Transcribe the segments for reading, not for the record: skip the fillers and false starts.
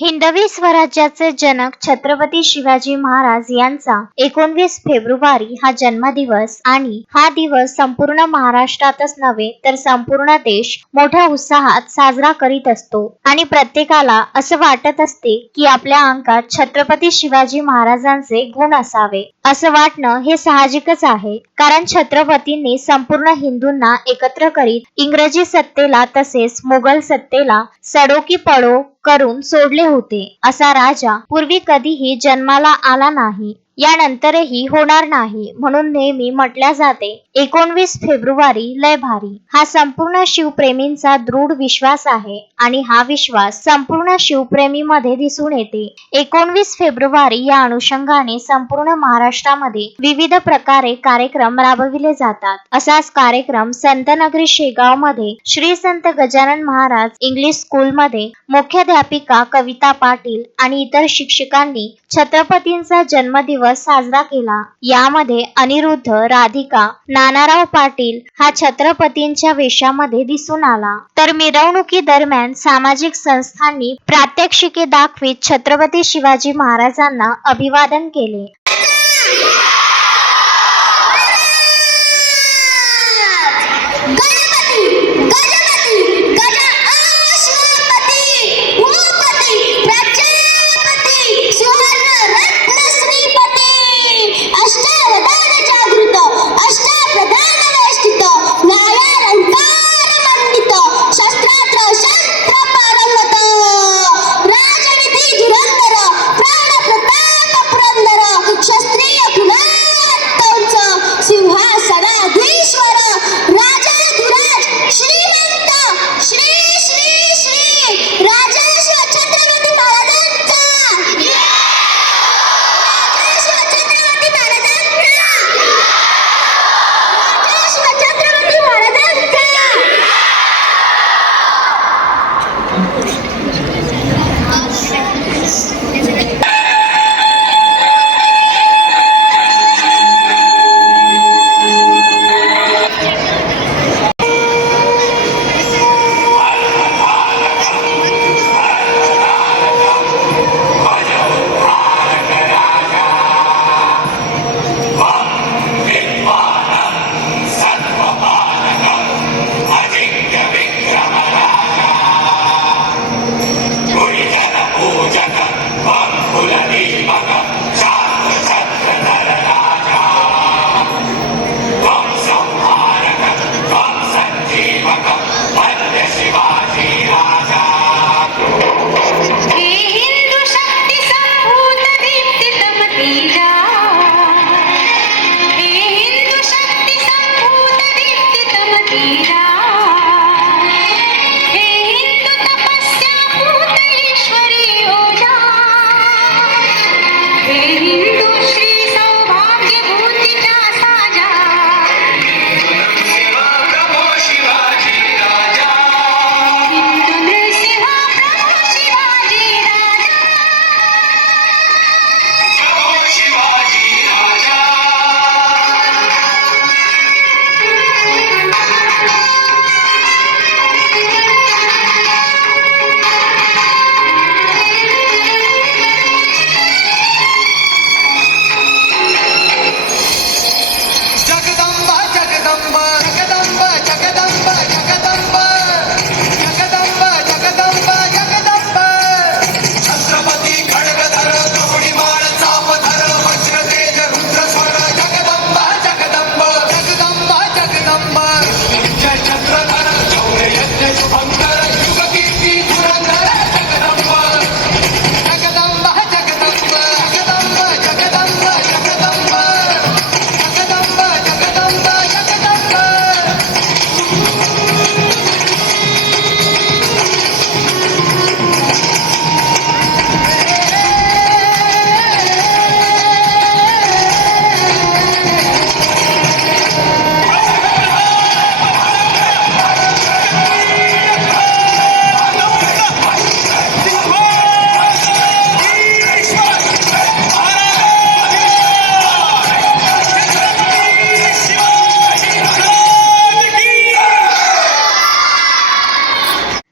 हिंदवी स्वराज्याचे जनक छत्रपती शिवाजी महाराज यांचा 19 फेब्रुवारी हा जन्मदिवस आणि हा दिवस संपूर्ण महाराष्ट्रातच नव्हे तर संपूर्ण देश मोठ्या उत्साहात साजरा करीत असतो आणि प्रत्येकाला असं वाटत असते की आपल्या अंगात छत्रपती शिवाजी महाराजांचे गुण असावे असं वाटणं हे साहजिकच आहे, कारण छत्रपतींनी संपूर्ण हिंदूंना एकत्र करीत इंग्रजी सत्तेला तसेच मुघल सत्तेला सडो की पडो करून सोडले होते. असा राजा पूर्वी कधीही जन्माला आला नाही, यानंतरही होणार नाही, म्हणून नेहमी म्हटल्या जाते 19 फेब्रुवारी लय भारी. हा संपूर्ण शिवप्रेमींचा दृढ विश्वास आहे आणि हा विश्वास संपूर्ण शिवप्रेमी मध्ये दिसून येते. 19 फेब्रुवारी या अनुषंगाने संपूर्ण महाराष्ट्रामध्ये विविध प्रकारे कार्यक्रम राबविले जातात. असाच कार्यक्रम संतनगरी शेगाव मध्ये श्री संत गजानन महाराज इंग्लिश स्कूल मध्ये मुख्याध्यापिका कविता पाटील आणि इतर शिक्षकांनी छत्रपतींचा जन्मदिवस साजरा केला. यामध्ये अनिरुद्ध, राधिका, नानाराव पाटील हा छत्रपतींच्या वेशामध्ये दिसून आला. तर मिरवणुकी दरम्यान सामाजिक संस्थांनी प्रात्यक्षिके दाखवीत छत्रपती शिवाजी महाराजांना अभिवादन केले.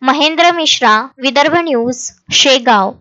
महेंद्र मिश्रा, विदर्भ न्यूज, शेगाव.